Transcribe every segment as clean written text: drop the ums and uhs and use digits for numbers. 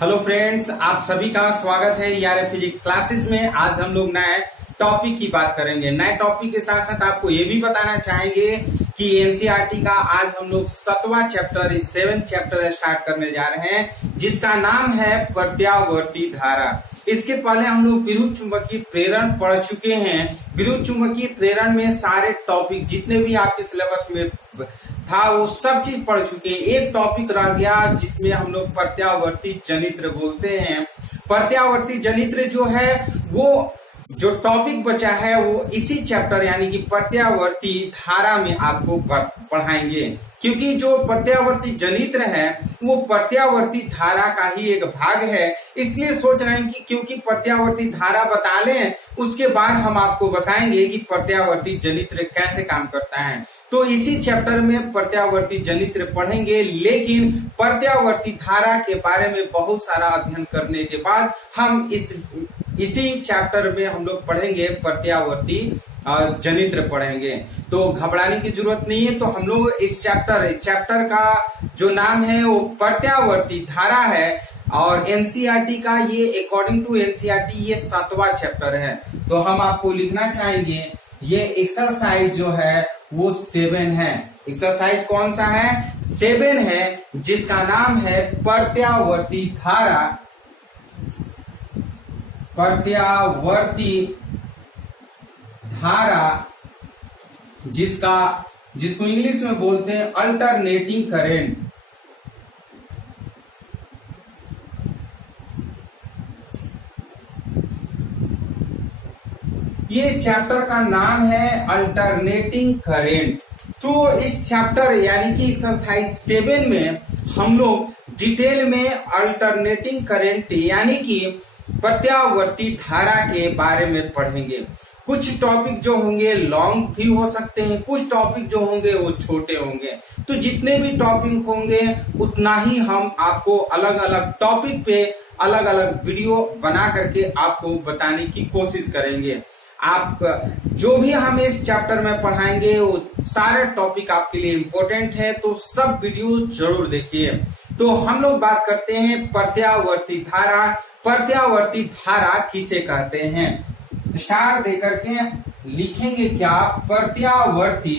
Hello friends, आप सभी का स्वागत है ईआरएफ फिजिक्स क्लासेस में। आज हम लोग नए टॉपिक की बात करेंगे। नए टॉपिक के साथ साथ आपको ये भी बताना चाहेंगे कि एनसीईआरटी का आज हम लोग 7वां चैप्टर 7 चैप्टर स्टार्ट करने जा रहे हैं, जिसका नाम है प्रत्यावर्ती धारा। इसके पहले हम लोग विद्युत चुंबकीय प्रेरण पढ़ चुके हैं। विद्युत चुंबकीय प्रेरण में सारे टॉपिक जितने भी आपके सिलेबस में था वो सब चीज पढ़ चुके हैं। एक टॉपिक रह गया जिसमें हम लोग प्रत्यावर्ती जनित्र बोलते हैं। प्रत्यावर्ती जनित्र जो है वो जो टॉपिक बचा है वो इसी चैप्टर यानी कि प्रत्यावर्ती धारा में आपको पढ़ाएंगे, क्योंकि जो प्रत्यावर्ती जनित्र है वो प्रत्यावर्ती धारा का ही एक भाग है। इसलिए सोच रहे हैं कि क्योंकि प्रत्यावर्ती धारा बता लें उसके बाद हम आपको बताएंगे कि प्रत्यावर्ती जनित्र कैसे काम करता है। तो इसी चैप्टर में प्रत्यावर्ती जनित्र पढ़ेंगे, लेकिन प्रत्यावर्ती धारा के बारे में बहुत सारा अध्ययन करने के बाद हम इसी चैप्टर में हम लोग पढ़ेंगे प्रत्यावर्ती जनित्र पढ़ेंगे। तो घबराने की जरूरत नहीं है। तो हम लोग इस चैप्टर का जो नाम है वो प्रत्यावर्ती धारा है और एनसीईआरटी का ये अकॉर्डिंग टू एनसीईआरटी ये 7वां चैप्टर है। तो हम आपको लिखना चाहेंगे ये एक्सरसाइज जो है वो 7 है। एक्सरसाइज कौन सा है? 7 है, जिसका नाम है प्रत्यावर्ती धारा। प्रत्यावर्ती धारा जिसको इंग्लिश में बोलते हैं अल्टरनेटिंग करेंट। ये चैप्टर का नाम है अल्टरनेटिंग करेंट। तो इस चैप्टर यानी कि एक्सरसाइज 7 में हम लोग डिटेल में अल्टरनेटिंग करेंट यानी कि प्रत्यावर्ती धारा के बारे में पढ़ेंगे। कुछ टॉपिक जो होंगे लॉन्ग भी हो सकते हैं, कुछ टॉपिक जो होंगे वो छोटे होंगे। तो जितने भी टॉपिक होंगे उतना ही हम आपको अलग अलग टॉपिक पे अलग अलग वीडियो बना करके आपको बताने की कोशिश करेंगे। आप जो भी हम इस चैप्टर में पढ़ाएंगे वो सारे टॉपिक आपके लिए इम्पोर्टेंट है, तो सब वीडियो जरूर देखिए। तो हम लोग बात करते हैं प्रत्यावर्ती धारा। प्रत्यावर्ती धारा किसे कहते हैं? स्टार दे करके लिखेंगे क्या? प्रत्यावर्ती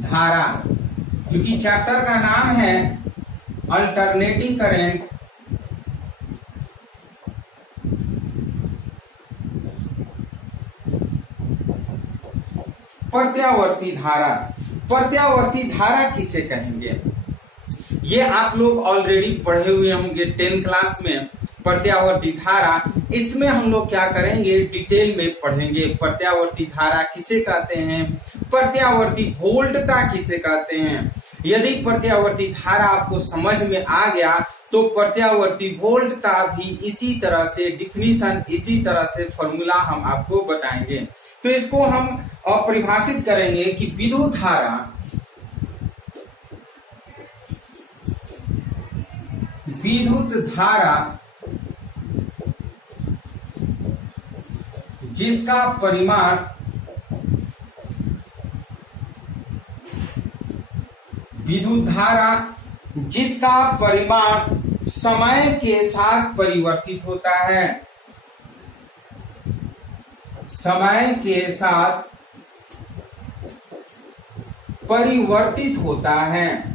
धारा, क्योंकि चैप्टर का नाम है अल्टरनेटिंग करेंट। प्रत्यावर्ती धारा। प्रत्यावर्ती धारा किसे कहेंगे? ये आप लोग ऑलरेडी पढ़े हुए होंगे 10th क्लास में प्रत्यावर्ती धारा। इसमें हम लोग क्या करेंगे, डिटेल में पढ़ेंगे। प्रत्यावर्ती धारा किसे कहते हैं, प्रत्यावर्ती वोल्टता किसे कहते हैं। यदि प्रत्यावर्ती धारा आपको समझ में आ गया तो प्रत्यावर्ती वोल्टता भी इसी तरह से डिफिनीशन, इसी तरह से फॉर्मूला हम आपको बताएंगे। तो इसको हम परिभाषित करेंगे कि विद्युत धारा जिसका परिमाण समय के साथ परिवर्तित होता है। समय के साथ परिवर्तित होता है।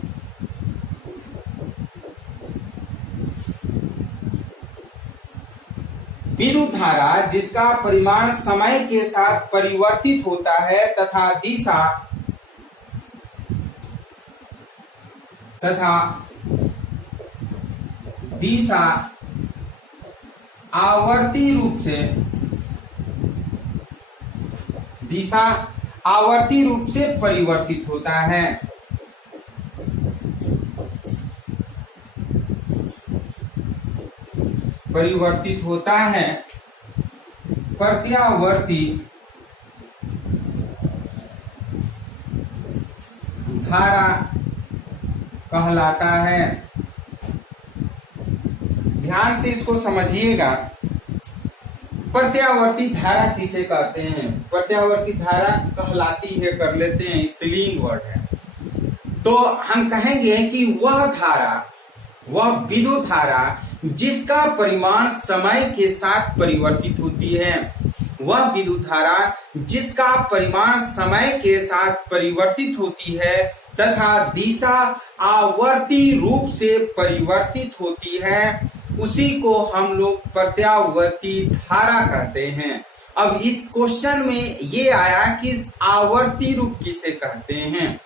विद्युत धारा जिसका परिमाण समय के साथ परिवर्तित होता है तथा दिशा आवर्ती रूप से परिवर्तित होता है। प्रत्यावर्ती धारा कहलाता है। ध्यान से इसको समझिएगा। प्रत्यावर्ती धारा किसे कहते हैं? प्रत्यावर्ती धारा कहलाती है, कर लेते हैं, स्त्रीलिंग वर्ड है। तो हम कहेंगे कि वह धारा वह विद्युत धारा जिसका परिमाण समय के साथ परिवर्तित होती है, वह विद्युत धारा जिसका परिमाण समय के साथ परिवर्तित होती है तथा दिशा आवर्ती रूप से परिवर्तित होती है, उसी को हम लोग प्रत्यावर्ती धारा कहते हैं। अब इस क्वेश्चन में ये आया कि आवर्ती रूप किसे कहते हैं,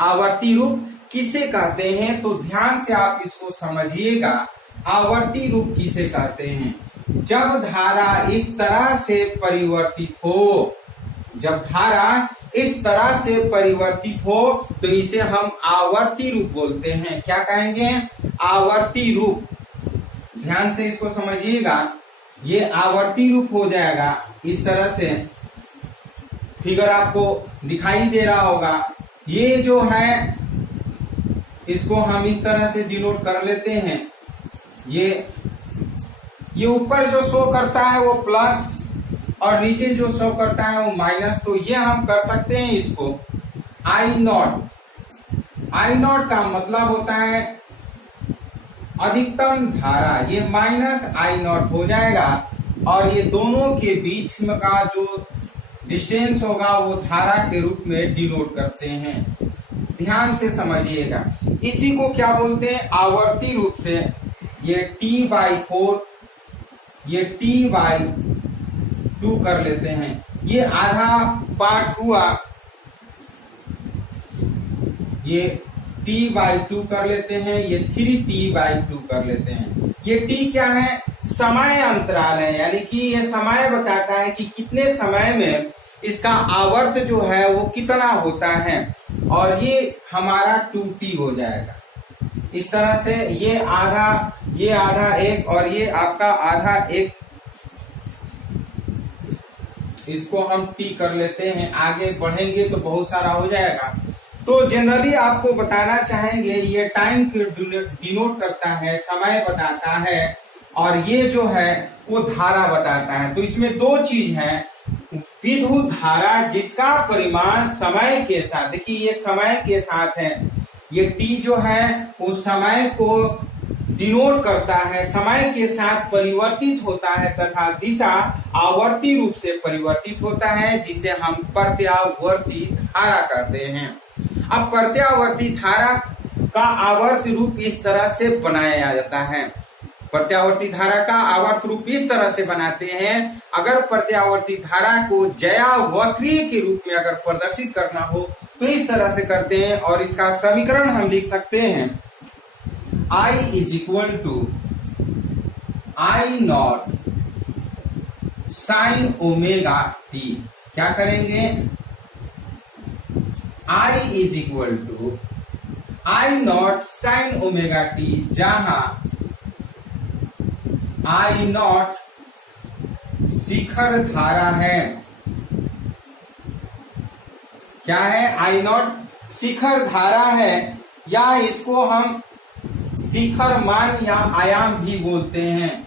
आवर्ती रूप किसे कहते हैं, तो ध्यान से आप इसको समझिएगा। आवर्ती रूप किसे कहते हैं? जब धारा इस तरह से परिवर्तित हो, जब धारा इस तरह से परिवर्तित हो तो इसे हम आवर्ती रूप बोलते हैं। क्या कहेंगे? आवर्ती रूप। ध्यान से इसको समझिएगा, ये आवर्ती रूप हो जाएगा। इस तरह से फिगर आपको दिखाई दे रहा होगा। ये जो है इसको हम इस तरह से डिनोट कर लेते हैं। ये ऊपर जो शो करता है वो प्लस और नीचे जो शो करता है वो माइनस। तो ये हम कर सकते हैं इसको आई नॉट। आई नॉट का मतलब होता है अधिकतम धारा, ये माइनस आई नॉट हो जाएगा और ये दोनों के बीच में का जो डिस्टेंस होगा वो धारा के रूप में डिनोट करते हैं। ध्यान से समझिएगा, इसी को क्या बोलते हैं? आवर्ती रूप से। ये T/4, ये T/2 कर लेते हैं। ये आधा पार्ट हुआ, ये T/2 कर लेते हैं, ये 3T/2 कर लेते हैं। ये T क्या है? समय अंतराल है, यानी कि ये समय बताता है कि कितने समय में इसका आवर्त जो है वो कितना होता है, और ये हमारा 2T हो जाएगा। इस तरह से ये आधा एक और ये आपका आधा एक, इसको हम T कर लेते हैं। आगे बढ़ेंगे तो बहुत सारा हो जाएगा। तो जनरली आपको बताना चाहेंगे, ये टाइम को डिनोट करता है, समय बताता है, और ये जो है वो धारा बताता है। तो इसमें दो चीज है, विद्युत धारा जिसका परिमाण समय के साथ, देखिए ये समय के साथ है, ये T जो है वो समय को डिनोट करता है, समय के साथ परिवर्तित होता है तथा दिशा आवर्ती रूप से परिवर्तित होता है, जिसे हम प्रत्यावर्ती धारा कहते हैं। अब प्रत्यावर्ती धारा का आवर्त रूप इस तरह से बनाया जाता है। प्रत्यावर्ती धारा का आवर्त रूप इस तरह से बनाते हैं। अगर प्रत्यावर्ती धारा को ज्यावक्रीय के रूप में अगर प्रदर्शित करना हो तो इस तरह से करते हैं, और इसका समीकरण हम लिख सकते हैं I = I naught sine omega t। क्या करेंगे? I = I naught sine omega t, जहां I नॉट शिखर धारा है। क्या है? I नॉट शिखर धारा है, या इसको हम शिखर मान या आयाम भी बोलते हैं।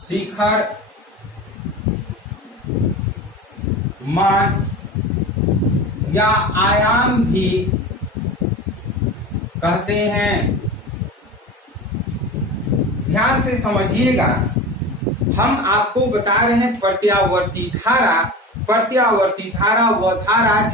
शिखर मान या आयाम भी कहते हैं। ध्यान से समझिएगा, हम आपको बता रहे हैं प्रत्यावर्ती धारा। प्रत्यावर्ती धारा वह धारा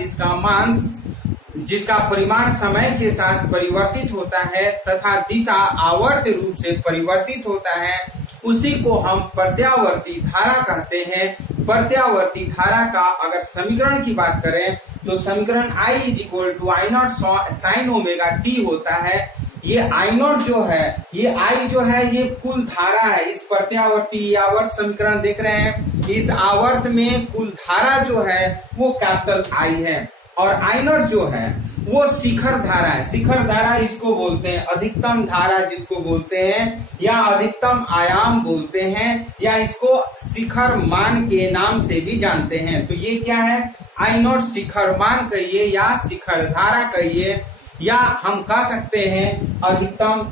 जिसका परिमाण समय के साथ परिवर्तित होता है तथा दिशा आवर्त रूप से परिवर्तित होता है, उसी को हम प्रत्यावर्ती धारा कहते हैं। प्रत्यावर्ती धारा का अगर समीकरण की बात करें तो समीकरण I = I naught sine omega t होता है। ये I नॉट जो है, ये I जो है ये कुल धारा है। इस प्रत्यावर्ती आवर्त समीकरण देख रहे हैं, इस आवर्त में कुल धारा जो है वो कैपिटल I है, और I नॉट जो है वो शिखर धारा है। शिखर धारा इसको बोलते हैं, अधिकतम धारा जिसको बोलते हैं, या अधिकतम आयाम बोलते हैं, या इसको शिखर मान के नाम से भी जानते हैं। तो ये क्या है? I नॉट शिखर मान कहिए या शिखर धारा कहिए, या हम कह सकते हैं अधिकतम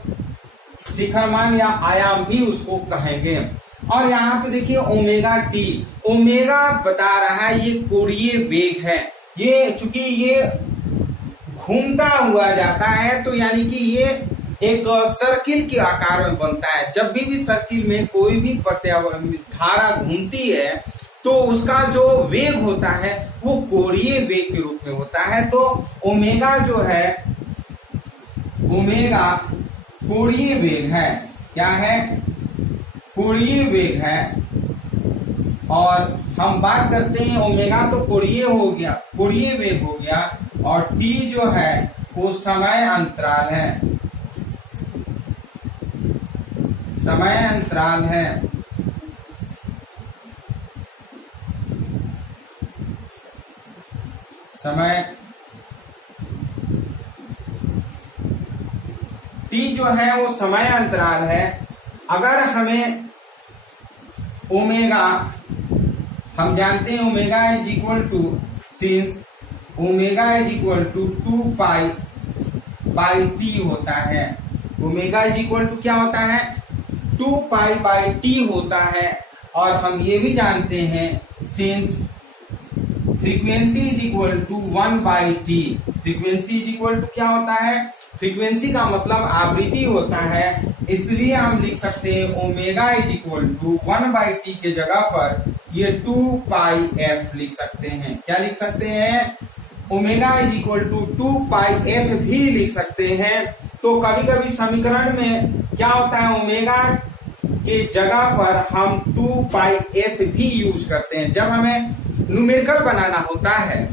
शिखर मान या आयाम भी उसको कहेंगे। और यहाँ पे देखिए ओमेगा t, ओमेगा बता रहा है ये कोणीय वेग है। ये चूंकि ये घूमता हुआ जाता है, तो यानी कि ये एक सर्किल के आकार में बनता है। जब भी सर्किल में कोई भी धारा घूमती है तो उसका जो वेग होता है वो कोणीय वेग के रूप में होता है। तो ओमेगा जो है, ओमेगा कोणीय वेग है। क्या है? कोणीय वेग है। और हम बात करते हैं ओमेगा तो कोणीय हो गया, कोणीय वेग हो गया, और टी जो है वो समय अंतराल है, समय अंतराल है। समय टी जो है वो समय अंतराल है। अगर हमें ओमेगा, हम जानते हैं omega is equal to, since omega is equal to 2 pi by T होता है। ओमेगा इज इक्वल टू क्या होता है? 2 पाई बाई टी होता है। और हम ये भी जानते हैं since frequency is equal to 1 by T. Frequency is equal to क्या होता है? फ्रीक्वेंसी का मतलब आवृत्ति होता है, इसलिए हम लिख सकते हैं omega is equal to 1 by T के जगह पर ये 2 पाई एफ लिख सकते हैं। क्या लिख सकते हैं? Omega is equal to 2 pi F भी लिख सकते हैं। तो कभी कभी समीकरण में क्या होता है, ओमेगा के जगह पर हम 2 पाई एफ भी यूज करते हैं। जब हमें न्यूमेरिकल बनाना होता है,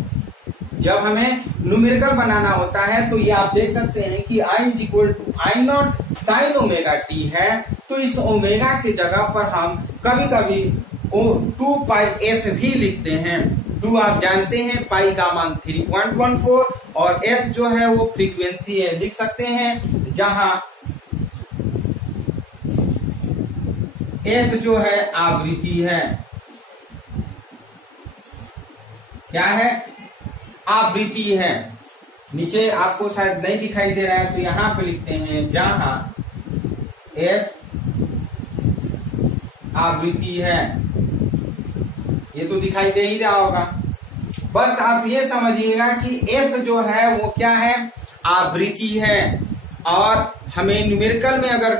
जब हमें न्यूमेरिकल बनाना होता है तो ये आप देख सकते हैं कि i is equal to i not sine omega t है। तो इस ओमेगा की जगह पर हम कभी कभी 2 पाई एफ भी लिखते हैं। 2 आप जानते हैं पाई का मान 3.14 और एफ जो है वो फ्रीक्वेंसी है, लिख सकते हैं, जहां एफ जो है आवृत्ति है। क्या है? आवृत्ति है। नीचे आपको शायद नहीं दिखाई दे रहा है तो यहां पे लिखते हैं, जहां एफ आवृत्ति है। ये तो दिखाई दे ही रहा होगा। बस आप ये समझिएगा कि एफ जो है वो क्या है? आवृत्ति है। और हमें न्यूमेरिकल में अगर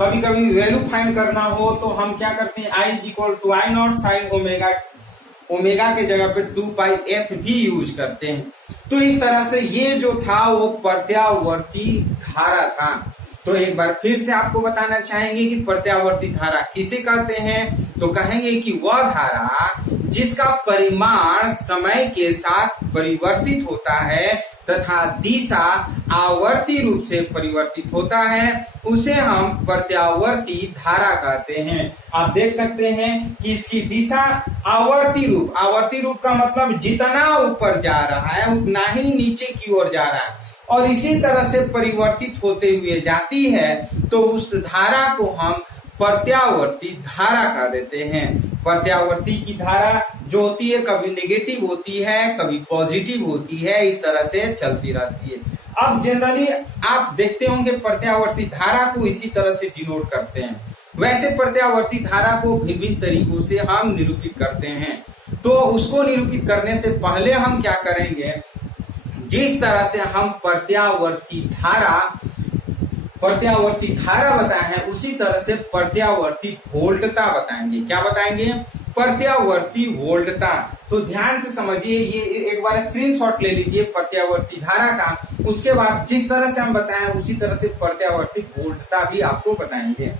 कभी कभी वैल्यू फाइंड करना हो तो हम क्या करते हैं, i is equal to i not sine omega, omega के जगह पे 2 पाई एफ भी यूज करते हैं। तो इस तरह से ये जो था वो प्रत्यावर्ती धारा था। तो एक बार फिर से आपको बताना चाहेंगे कि प्रत्यावर्ती धारा किसे कहते हैं? तो कहेंगे कि वह धारा जिसका परिमाण समय के साथ परिवर्तित होता है तथा दिशा आवर्ती रूप से परिवर्तित होता है, उसे हम प्रत्यावर्ती धारा कहते हैं। आप देख सकते हैं कि इसकी दिशा आवर्ती रूप, आवर्ती रूप का मतलब जितना ऊपर जा रहा है उतना ही नीचे की ओर जा रहा है, और इसी तरह से परिवर्तित होते हुए जाती है, तो उस धारा को हम प्रत्यावर्ती धारा कह देते हैं। प्रत्यावर्ती की धारा जो होती है कभी नेगेटिव होती है, कभी पॉजिटिव होती है, इस तरह से चलती रहती है। अब जनरली आप देखते होंगे प्रत्यावर्ती धारा को इसी तरह से डिनोट करते हैं। वैसे प्रत्यावर्ती धारा को भिन्न भिन्न तरीकों से हम निरूपित करते हैं। तो उसको निरूपित करने से पहले हम क्या करेंगे, जिस तरह से हम प्रत्यावर्ती धारा बताए हैं उसी तरह से प्रत्यावर्ती वोल्टता बताएंगे। क्या बताएंगे? प्रत्यावर्ती वोल्टता। तो ध्यान से समझिए, ये एक बार स्क्रीनशॉट ले लीजिए प्रत्यावर्ती धारा का। उसके बाद जिस तरह से हम बताए हैं उसी तरह से प्रत्यावर्ती वोल्टता भी आपको बताएंगे।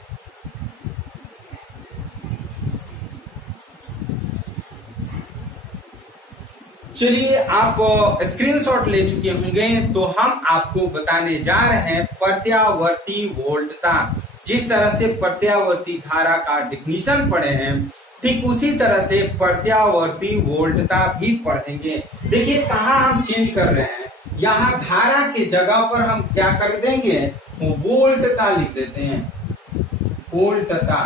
चलिए, आप स्क्रीनशॉट ले चुके होंगे, तो हम आपको बताने जा रहे हैं प्रत्यावर्ती वोल्टता। जिस तरह से प्रत्यावर्ती धारा का डिफिनीशन पढ़े हैं, ठीक उसी तरह से प्रत्यावर्ती वोल्टता भी पढ़ेंगे। देखिए कहाँ हम चेंज कर रहे हैं, यहाँ धारा के जगह पर हम क्या कर देंगे, वोल्टता लिख देते हैं। वोल्टता,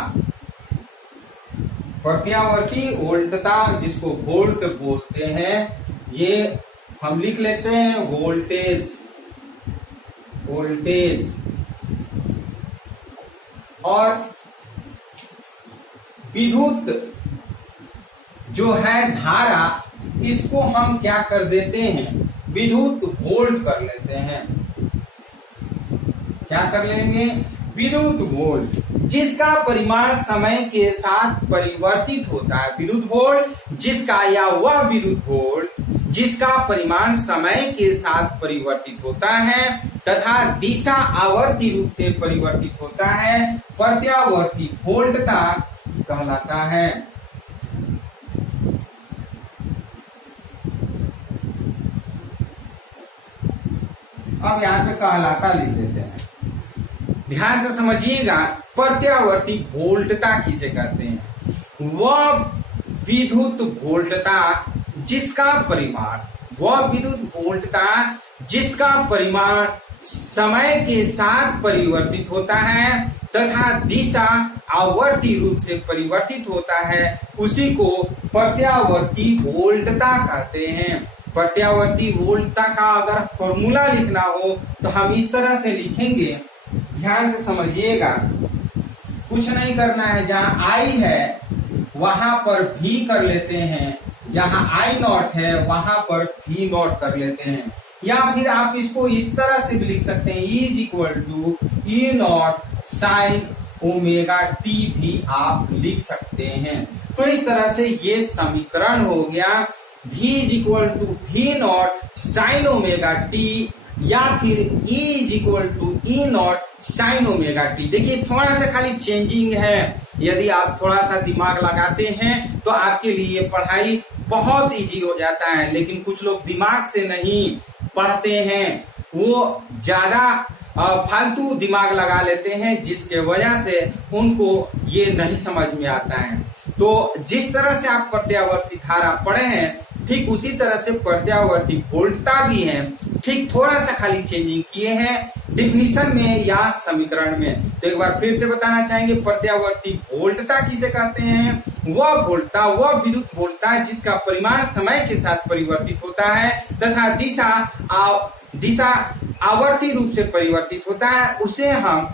प्रत्यावर्ती वोल्टता जिसको वोल्ट बोलते हैं, ये हम लिख लेते हैं वोल्टेज। वोल्टेज और विद्युत जो है धारा, इसको हम क्या कर देते हैं, विद्युत वोल्ट कर लेते हैं। क्या कर लेंगे, विद्युत वोल्ट जिसका परिमाण समय के साथ परिवर्तित होता है। विद्युत वोल्ट जिसका या वह विद्युत वोल्ट जिसका परिमाण समय के साथ परिवर्तित होता है तथा दिशा आवर्ती रूप से परिवर्तित होता है, प्रत्यावर्ती वोल्टता कहलाता है। अब यहाँ पे कहलाता लिख देते हैं, ध्यान से समझिएगा। प्रत्यावर्ती वोल्टता किसे कहते हैं, वह विद्युत वोल्टता जिसका परिमाण, वह विद्युत वोल्टता जिसका परिमाण समय के साथ परिवर्तित होता है तथा दिशा आवर्ती रूप से परिवर्तित होता है, उसी को प्रत्यावर्ती वोल्टता कहते हैं। प्रत्यावर्ती वोल्टता का अगर फॉर्मूला लिखना हो तो हम इस तरह से लिखेंगे, ध्यान से समझिएगा। कुछ नहीं करना है, जहां आई है वहां पर भी कर लेते हैं, जहां आई नॉट है वहां पर भी नॉट कर लेते हैं, या फिर आप इसको इस तरह से भी लिख सकते हैं, E is equal to E naught sine omega T भी आप लिख सकते हैं। तो इस तरह से ये समीकरण हो गया, V is equal to V naught sine omega T, या फिर E is equal to E naught sine omega T. देखिए थोड़ा सा खाली चेंजिंग है, यदि आप थोड़ा सा दिमाग लगाते हैं तो आपके लिए पढ़ाई बहुत इजी हो जाता है। लेकिन कुछ लोग दिमाग से नहीं पढ़ते हैं, वो ज्यादा फालतू दिमाग लगा लेते हैं, जिसके वजह से उनको ये नहीं समझ में आता है। तो जिस तरह से आप प्रत्यावर्ती धारा पढ़े हैं ठीक उसी तरह से प्रत्यावर्ती वोल्टता भी है, ठीक थोड़ा सा खाली चेंजिंग किए हैं डिफिनीशन में या समीकरण में। तो एक बार फिर से बताना चाहेंगे, प्रत्यावर्ती वोल्टता किसे कहते हैं, वह वोल्टता, वह विद्युत वोल्टता जिसका परिमाण समय के साथ परिवर्तित होता है तथा दिशा आवर्ती रूप से परिवर्तित होता है, उसे हम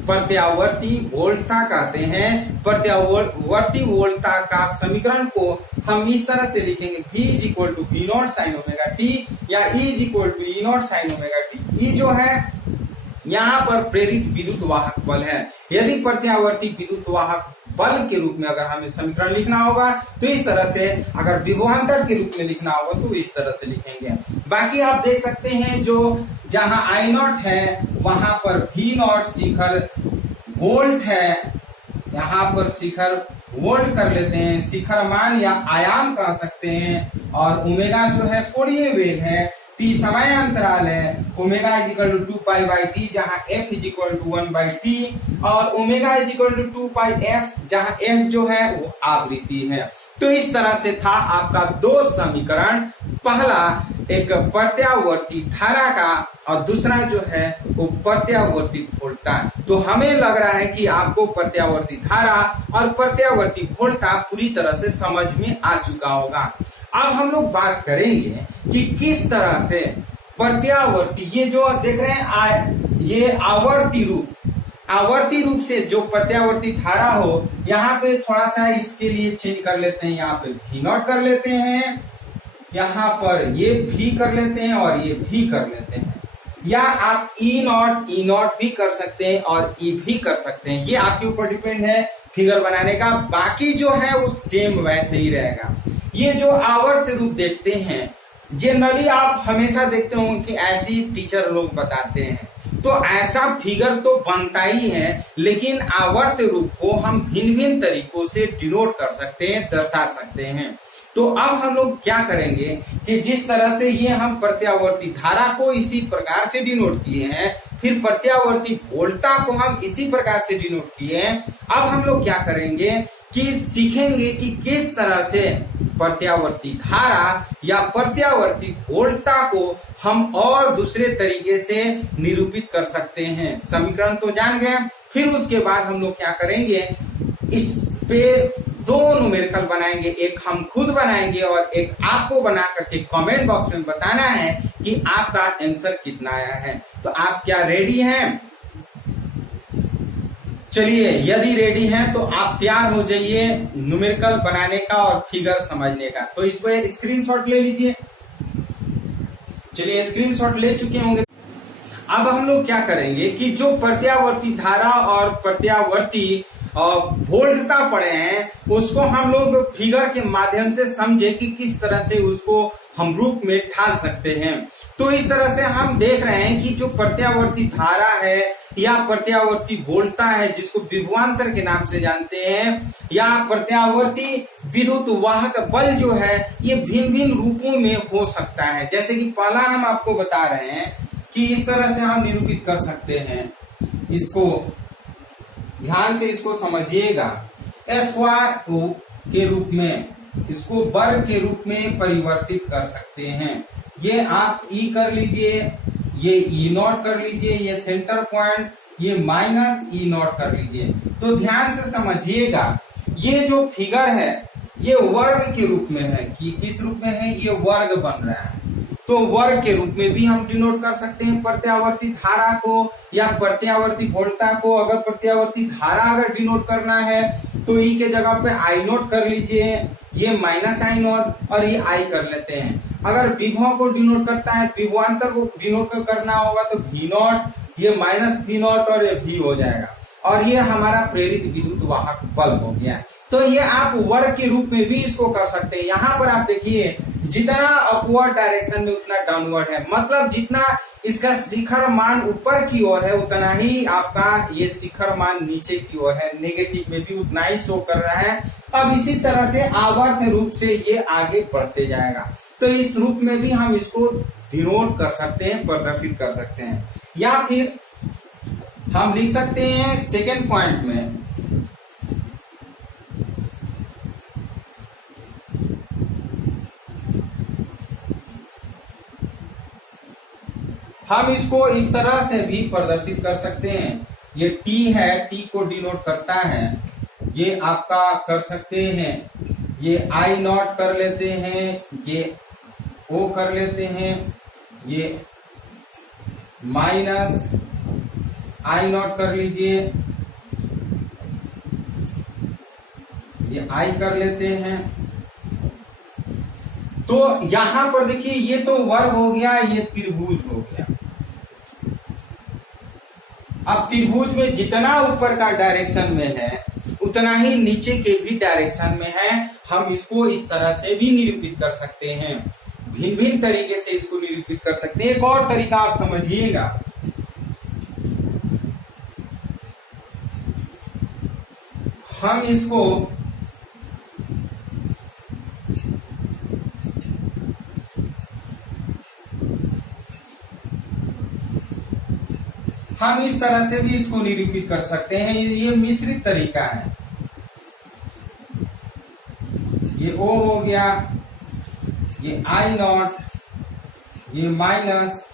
प्रत्यावर्ती वोल्टता कहते हैं। प्रत्यावर्ती वोल्टता का समीकरण को हम इस तरह से लिखेंगे, V is equal to V naught sine omega T, या E is equal to E naught sine omega T. E जो है यहाँ पर प्रेरित विद्युत वाहक बल है। यदि प्रत्यावर्ती विद्युत वाहक बल के रूप में अगर हमें समीकरण लिखना होगा तो इस तरह से, अगर विभवांतर के रूप में लिखना होगा तो इस तरह से लिखेंगे। बाकी आप देख सकते हैं, जो जहां आई नॉट है वहां पर वी नॉट शिखर वोल्ट है, यहाँ पर शिखर वोल्ट कर लेते हैं, शिखर मान या आयाम कह सकते हैं, और ओमेगा जो है कोणीय वेग है, टी समय अंतराल है, omega is equal to 2 pi by T, जहां f is equal to 1 by T, और omega is equal to 2 pi f, जहां एफ जो है वो आवृत्ति है। तो इस तरह से था आपका दो समीकरण, पहला एक प्रत्यावर्ती धारा का और दूसरा जो है वो प्रत्यावर्ती वोल्टता। तो हमें लग रहा है कि आपको प्रत्यावर्ती धारा और प्रत्यावर्ती वोल्टता पूरी तरह से समझ में आ चुका होगा। अब हम लोग बात करेंगे कि किस तरह से प्रत्यावर्ती, ये जो देख रहे हैं ये आवर्ती रूप से जो प्रत्यावर्ती धारा हो, यहाँ पे थोड़ा सा इसके लिए चेंज कर लेते हैं, यहाँ पे भी नॉट कर लेते हैं, यहाँ पर ये भी कर लेते हैं और ये भी कर लेते हैं, या आप ई नॉट भी कर सकते हैं और ई भी कर सकते हैं। ये आपके ऊपर डिपेंड है फिगर बनाने का, बाकी जो है वो सेम वैसे ही रहेगा। ये जो आवर्त रूप देखते हैं, जनरली आप हमेशा देखते होंगे कि ऐसी टीचर लोग बताते हैं, तो ऐसा फिगर तो बनता ही है, लेकिन आवर्त रूप को हम भिन्न भिन्न तरीकों से डिनोट कर सकते हैं, दर्शा सकते हैं। तो अब हम लोग क्या करेंगे कि जिस तरह से ये हम प्रत्यावर्ती धारा को इसी प्रकार से डिनोट किए हैं, फिर प्रत्यावर्ती वोल्टता को हम इसी प्रकार से डिनोट किए हैं, अब हम लोग क्या करेंगे कि सीखेंगे कि किस तरह से प्रत्यावर्ती धारा या प्रत्यावर्ती वोल्टता को हम और दूसरे तरीके से निरूपित कर सकते हैं। समीकरण तो जान गए, फिर उसके बाद हम लोग क्या करेंगे, इस पे दो न्यूमेरिकल बनाएंगे, एक हम खुद बनाएंगे और एक आपको बना करके कमेंट बॉक्स में बताना है कि आपका आंसर कितना आया है। तो आप क्या रेडी हैं? चलिए, यदि रेडी हैं तो आप तैयार हो जाइए न्यूमेरिकल बनाने का और फिगर समझने का। तो इस पर स्क्रीनशॉट ले लीजिए। चलिए, स्क्रीनशॉट ले चुके होंगे। अब हम लोग क्या करेंगे कि जो प्रत्यावर्ती धारा और प्रत्यावर्ती वोल्टता पड़े हैं उसको हम लोग फिगर के माध्यम से समझे कि किस तरह से उसको हम रूप में ढाल सकते हैं। तो इस तरह से हम देख रहे हैं कि जो प्रत्यावर्ती धारा है या प्रत्यावर्ती वोल्टता है जिसको विभवांतर के नाम से जानते हैं, या प्रत्यावर्ती विद्युत वाहक बल जो है ये भिन्न भिन्न रूपों में हो सकता है। जैसे कि पहला हम आपको बता रहे हैं कि इस तरह से हम निरूपित कर सकते हैं, इसको ध्यान से इसको समझिएगा। SY के रूप में इसको वर्ग के रूप में परिवर्तित कर सकते हैं। ये आप E कर लीजिए, ये E0 कर लीजिए, ये सेंटर पॉइंट, ये माइनस E0 कर लीजिए। तो ध्यान से समझिएगा, ये जो फिगर है ये वर्ग के रूप में है कि किस रूप में है, ये वर्ग बन रहा है। तो वर्ग के रूप में भी हम डिनोट कर सकते हैं प्रत्यावर्ती धारा को या प्रत्यावर्ती वोल्टता को। अगर प्रत्यावर्ती धारा अगर डिनोट करना है तो ई के जगह पे आई नोट कर लीजिए, ये माइनस आई नोट और ये आई कर लेते हैं। अगर विभव को डिनोट करता है, विभवांतर को डिनोट करना होगा तो वी नॉट, ये माइनस वी नॉट और ये वी हो जाएगा और ये हमारा प्रेरित विद्युत वाहक बल हो गया। तो ये आप वर्ग के रूप में भी इसको कर सकते हैं। यहाँ पर आप देखिए जितना अपवर्ड डायरेक्शन में उतना डाउनवर्ड है, मतलब जितना इसका शिखर मान ऊपर की ओर है उतना ही आपका ये शिखर मान नीचे की ओर है, नेगेटिव में भी उतना ही शो कर रहा है। अब इसी तरह से आवर्त रूप से ये आगे बढ़ते जाएगा। तो इस रूप में भी हम इसको डिनोट कर सकते हैं, प्रदर्शित कर सकते हैं। या फिर हम लिख सकते हैं सेकेंड पॉइंट में हम इसको इस तरह से भी प्रदर्शित कर सकते हैं। ये T है, T को डिनोट करता है, ये आपका कर सकते हैं, ये I नॉट कर लेते हैं, ये O कर लेते हैं, ये माइनस I नॉट कर लीजिए, ये I कर लेते हैं। तो यहां पर देखिए ये तो वर्ग हो गया, ये त्रिभुज हो गया। अब त्रिभुज में जितना ऊपर का डायरेक्शन में है उतना ही नीचे के भी डायरेक्शन में है। हम इसको इस तरह से भी निरूपित कर सकते हैं, भिन्न भिन्न तरीके से इसको निरूपित कर सकते हैं। एक और तरीका आप समझिएगा, हम इसको हम इस तरह से भी इसको निरूपित कर सकते हैं। ये मिश्रित तरीका है। ये O हो गया, ये I नॉट, ये माइनस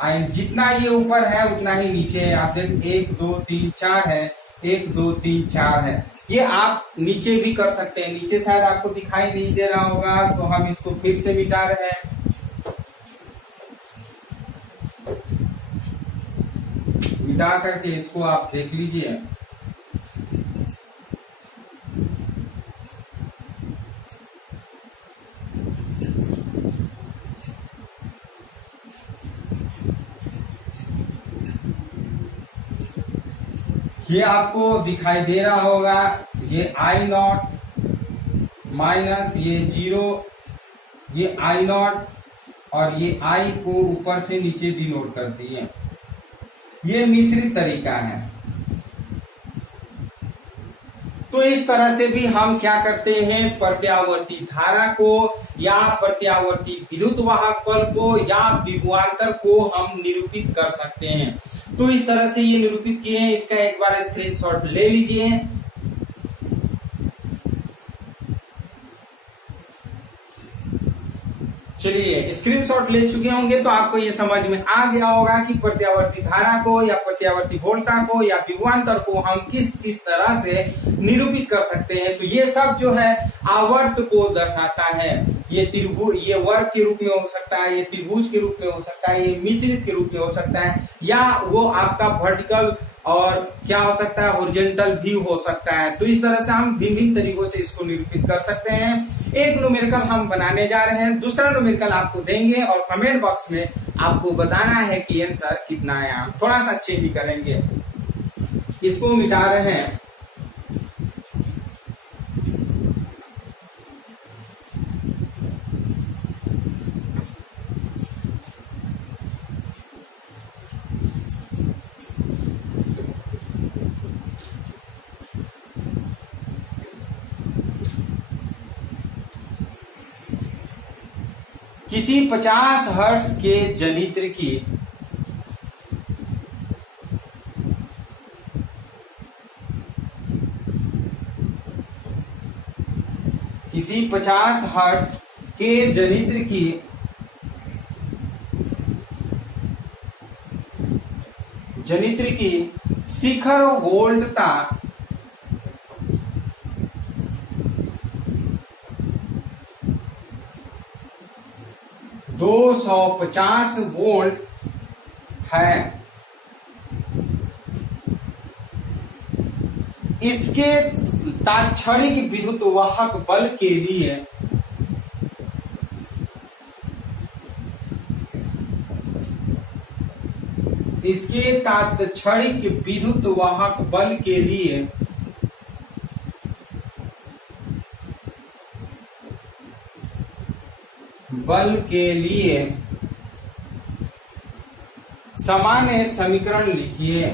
आई, जितना ये ऊपर है उतना ही नीचे है। आप देख 1 2 3 4 है, 1 2 3 4 है। ये आप नीचे भी कर सकते हैं। नीचे शायद आपको दिखाई नहीं दे रहा होगा तो हम इसको फिर से मिटा रहे हैं। मिटा करके इसको आप देख लीजिए। ये आपको दिखाई दे रहा होगा, ये I नॉट माइनस ये 0, ये I नॉट और ये I को ऊपर से नीचे डिनोट कर दिए। ये मिश्रित तरीका है। तो इस तरह से भी हम क्या करते हैं, प्रत्यावर्ती धारा को या प्रत्यावर्ती विद्युत वाहक बल को या विभवांतर को हम निरूपित कर सकते हैं। तो इस तरह से ये निरूपित किए हैं। इसका एक बार स्क्रीनशॉट ले लीजिए। चलिए स्क्रीनशॉट ले चुके होंगे तो आपको ये समझ में आ गया होगा कि प्रत्यावर्ती धारा को या प्रत्यावर्ती वोल्टता को या विभवांतर को हम किस किस तरह से निरूपित कर सकते हैं। तो ये सब जो है आवर्त को दर्शाता है। ये त्रिभुज, ये वर्ग के रूप में हो सकता है, ये त्रिभुज के रूप में हो सकता है, ये मिश्रित के रूप में हो सकता है, या वो आपका वर्टिकल और क्या हो सकता है, हॉरिजॉन्टल भी हो सकता है। तो इस तरह से हम भिन्न भिन्न तरीकों से इसको निरूपित कर सकते हैं। एक न्यूमेरिकल हम बनाने जा रहे हैं, दूसरा न्यूमेरिकल आपको देंगे और कमेंट बॉक्स में आपको बताना है कि आंसर कितना है। हम थोड़ा सा चेंज करेंगे, इसको मिटा रहे हैं। किसी 50 हर्ट्ज के जनित्र की किसी 50 हर्ट्ज के जनित्र की शिखर वोल्टता 250 वोल्ट है। इसके तात्क्षणिक विद्युत वाहक बल के लिए सामान्य समीकरण लिखिए।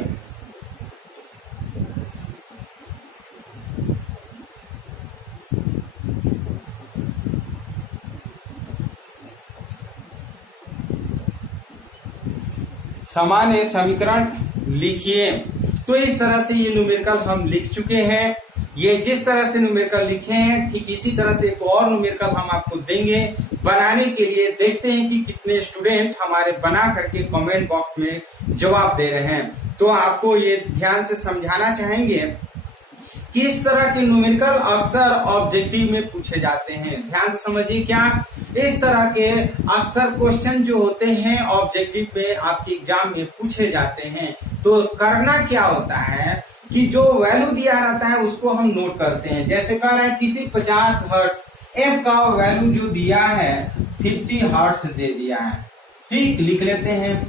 सामान्य समीकरण लिखिए। तो इस तरह से ये न्यूमेरिकल हम लिख चुके हैं। ये जिस तरह से न्यूमेरिकल लिखे हैं ठीक इसी तरह से एक और न्यूमेरिकल हम आपको देंगे बनाने के लिए। देखते हैं कि कितने स्टूडेंट हमारे बना करके कमेंट बॉक्स में जवाब दे रहे हैं। तो आपको ये ध्यान से समझाना चाहेंगे कि इस तरह के न्यूमेरिकल अक्सर ऑब्जेक्टिव में पूछे जाते हैं। ध्यान से समझिए, क्या इस तरह के अक्सर क्वेश्चन जो होते हैं ऑब्जेक्टिव में आपके एग्जाम में पूछे जाते हैं। तो करना क्या होता है कि जो वैल्यू दिया रहता है उसको हम नोट करते हैं। जैसे कह रहा है किसी 50 हर्ट्ज एफ का वैल्यू जो दिया है 50 हर्ट्ज दे दिया है, ठीक, लिख लेते हैं।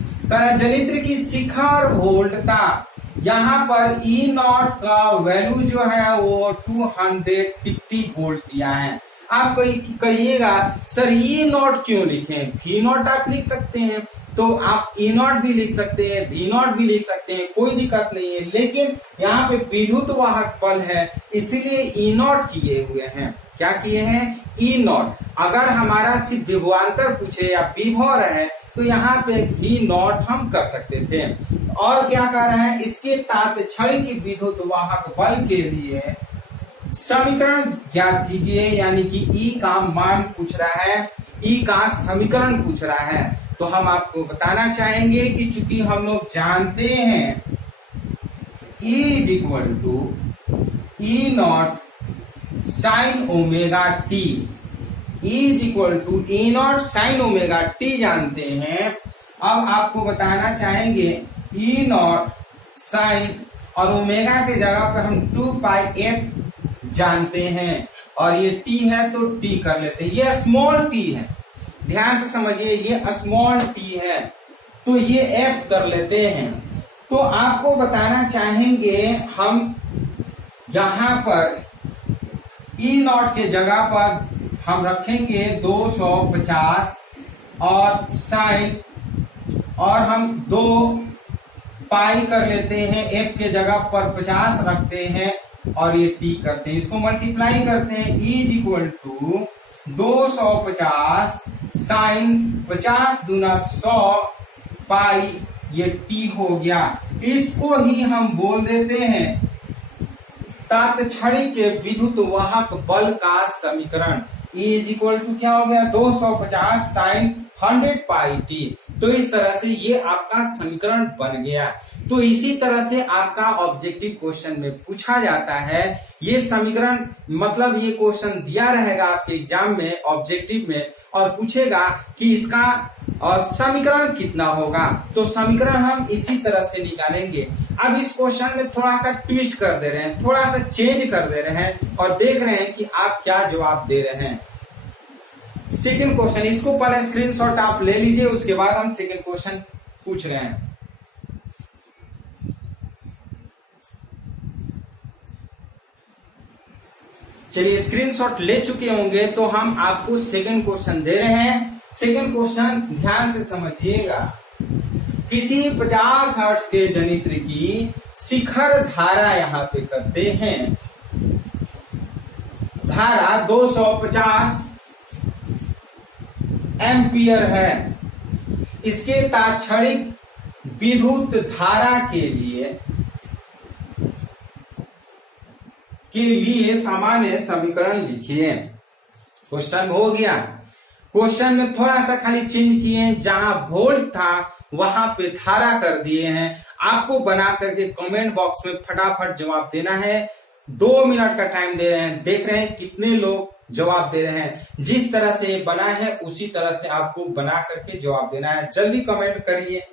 जनित्र की शिखर वोल्टता, यहाँ पर ई नॉट का वैल्यू जो है वो 250 वोल्ट दिया है। आप कहिएगा सर ई नॉट क्यों लिखें, वी नॉट आप लिख सकते हैं। तो आप ई नॉट भी लिख सकते हैं, वी नॉट भी लिख सकते हैं, कोई दिक्कत नहीं है। लेकिन यहाँ पे विद्युत वाहक बल है इसीलिए ई नॉट किए हुए हैं। क्या किए हैं? ई नॉट। अगर हमारा सिर्फ विभवांतर पूछे या विभव है तो यहाँ पे वी नॉट हम कर सकते थे। और क्या कर रहा है, इसके तात्क्षणिक विद्युत वाहक बल के लिए समीकरण ज्ञात कीजिए। यानी कि ई का मान पूछ रहा है, ई का समीकरण पूछ रहा है। तो हम आपको बताना चाहेंगे कि चूंकि हम लोग जानते हैं E is equal to E naught sine omega T, E is equal to E naught sine omega T जानते हैं। अब आपको बताना चाहेंगे ई नॉट साइन और ओमेगा के जगह पर हम 2 पाई एफ जानते हैं और ये टी है तो टी कर लेते हैं। ये स्मॉल टी है, ध्यान से समझिए, ये स्मॉल टी है तो ये एफ कर लेते हैं। तो आपको बताना चाहेंगे हम यहां पर ई नॉट के जगह पर हम रखेंगे 250 और साइन और हम 2 पाई कर लेते हैं, एफ के जगह पर 50 रखते हैं और ये टी करते हैं, इसको मल्टीप्लाई करते हैं। E is equal to 250 sine 50 दूना 100 पाई, ये टी हो गया। इसको ही हम बोल देते हैं तात्क्षणिक विद्युत वाहक बल का समीकरण। E इज इक्वल टू क्या हो गया, 250 साइन 100 पाई टी। तो इस तरह से ये आपका समीकरण बन गया। तो इसी तरह से आपका ऑब्जेक्टिव क्वेश्चन में पूछा जाता है ये समीकरण, मतलब ये क्वेश्चन दिया रहेगा आपके एग्जाम में ऑब्जेक्टिव में और पूछेगा कि इसका समीकरण कितना होगा। तो समीकरण हम इसी तरह से निकालेंगे। अब इस क्वेश्चन में थोड़ा सा ट्विस्ट कर दे रहे हैं, थोड़ा सा चेंज कर दे रहे हैं और देख रहे हैं कि आप क्या जवाब दे रहे हैं। सेकंड क्वेश्चन, इसको पहले स्क्रीनशॉट आप ले लीजिए, उसके बाद हम सेकंड क्वेश्चन पूछ रहे हैं। चलिए स्क्रीनशॉट ले चुके होंगे तो हम आपको सेकंड क्वेश्चन दे रहे हैं। सेकंड क्वेश्चन ध्यान से समझिएगा। किसी 50 हर्ट्ज के जनित्र की शिखर धारा यहां पे करते हैं, धारा 250 एम्पियर है। इसके तात्क्षणिक विद्युत धारा के लिए सामान्य समीकरण लिखिए। क्वेश्चन हो गया। क्वेश्चन में थोड़ा सा खाली चेंज किए, जहां वोल्ट था वहां पे धारा कर दिए हैं। आपको बना करके कमेंट बॉक्स में फटाफट जवाब देना है। 2 मिनट का टाइम दे रहे हैं, देख रहे हैं कितने लोग जवाब दे रहे हैं। जिस तरह से ये बना है उसी तरह से आपको बना करके जवाब देना है। जल्दी कमेंट करिए।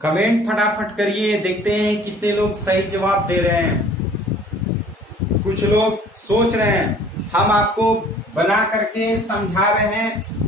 कमेंट फटाफट करिए, देखते हैं कितने लोग सही जवाब दे रहे हैं। कुछ लोग सोच रहे हैं, हम आपको बना करके समझा रहे हैं।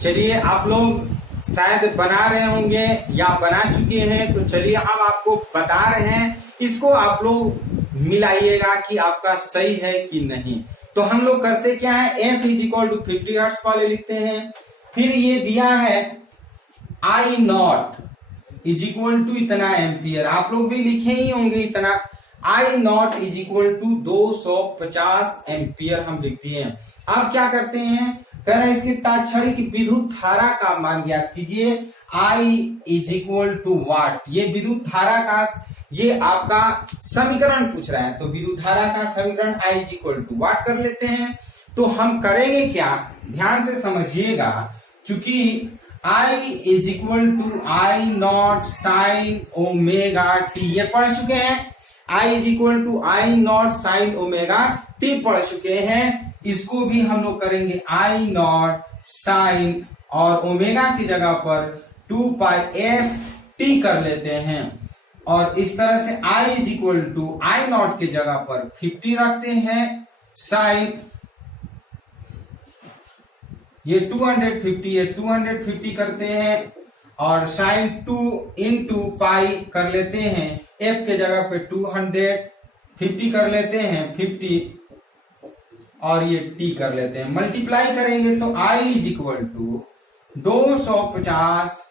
चलिए आप लोग शायद बना रहे होंगे या बना चुके हैं, तो चलिए हम आपको बता रहे हैं। इसको आप लोग मिलाइएगा कि आपका सही है कि नहीं। तो हम लोग करते क्या है, F is equal to 50 hertz पहले लिखते हैं, फिर ये दिया है I naught is equal to इतना एम्पियर। आप लोग भी लिखे ही होंगे इतना। I naught is equal to 250 ampere हम लिख दिए हैं। अब क्या करते हैं, कह रहे हैं इसकी तात्क्षणिक विद्युत धारा का मान ज्ञात कीजिए। I इज इक्वल टू वाट, ये विद्युत धारा का ये आपका समीकरण पूछ रहा है। तो विद्युत धारा का समीकरण I इज इक्वल टू वाट कर लेते हैं। तो हम करेंगे क्या, ध्यान से समझिएगा। चूंकि I is equal to I naught sine omega T, ये पढ़ चुके हैं। I is equal to I naught sine omega T पढ़ चुके हैं। इसको भी हम लोग करेंगे I नॉट साइन और ओमेगा की जगह पर 2 पाई एफ टी कर लेते हैं। और इस तरह से I is equal to I naught की जगह पर 50 रखते हैं, साइन ये 250 है, 250 करते हैं और साइन 2 इंटू पाई कर लेते हैं। एफ के जगह पे 250 कर लेते हैं, 50 और ये टी कर लेते हैं। मल्टीप्लाई करेंगे तो I is equal to 250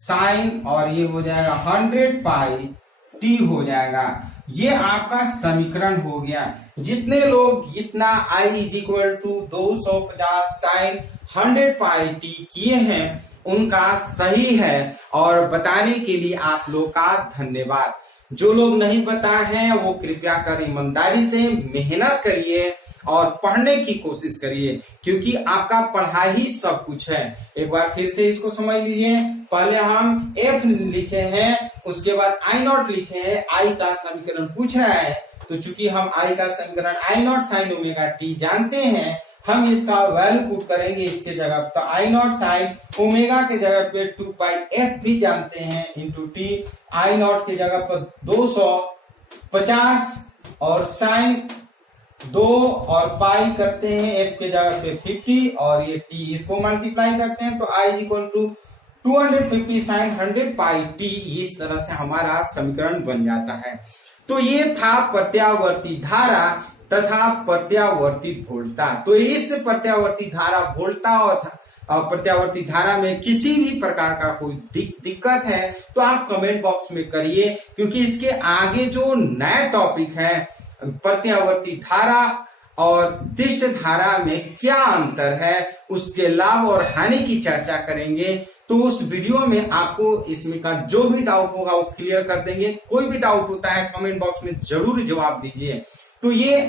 sine और ये हो जाएगा 100 पाई टी हो जाएगा। ये आपका समीकरण हो गया। जितने लोग इतना I is equal to 250 sine 100 pi T किए हैं उनका सही है। और बताने के लिए आप लोग का धन्यवाद। जो लोग नहीं बताए हैं वो कृपया कर ईमानदारी से मेहनत करिए और पढ़ने की कोशिश करिए, क्योंकि आपका पढ़ाई ही सब कुछ है। एक बार फिर से इसको समझ लीजिए। पहले हम F लिखे हैं, उसके बाद I नॉट लिखे हैं। I का समीकरण पूछ रहा है, तो चूंकि हम I का समीकरण I naught sine omega T जानते हैं, हम इसका वैल्यू पुट करेंगे इसके जगह। तो I नॉट साइन ओमेगा के जगह पे 2 पाई एफ भी जानते हैं इंटू टी। I नॉट के जगह पर 250 और साइन 2 और पाई करते हैं, एफ के जगह पे 50 और ये टी, इसको मल्टीप्लाई करते हैं तो I is equal to 250 sine 100 pi T. इस तरह से हमारा समीकरण बन जाता है। तो ये था प्रत्यावर्ती धारा तथा प्रत्यावर्ती वोल्टता। तो इस प्रत्यावर्ती धारा वोल्टता और प्रत्यावर्ती धारा में किसी भी प्रकार का कोई दिक्कत है तो आप कमेंट बॉक्स में करिए, क्योंकि इसके आगे जो नया टॉपिक है प्रत्यावर्ती धारा और दिष्ट धारा में क्या अंतर है, उसके लाभ और हानि की चर्चा करेंगे। तो उस वीडियो में आपको इसमें का जो भी डाउट होगा वो क्लियर कर देंगे। कोई भी डाउट होता है कमेंट बॉक्स में जरूर जवाब दीजिए। तो ये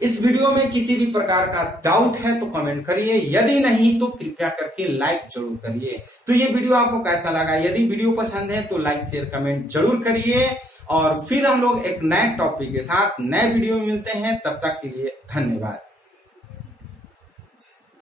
इस वीडियो में किसी भी प्रकार का डाउट है तो कमेंट करिए, यदि नहीं तो कृपया करके लाइक जरूर करिए। तो ये वीडियो आपको कैसा लगा? यदि वीडियो पसंद है तो लाइक शेयर कमेंट जरूर करिए, और फिर हम लोग एक नए टॉपिक के साथ नए वीडियो में मिलते हैं। तब तक के लिए धन्यवाद।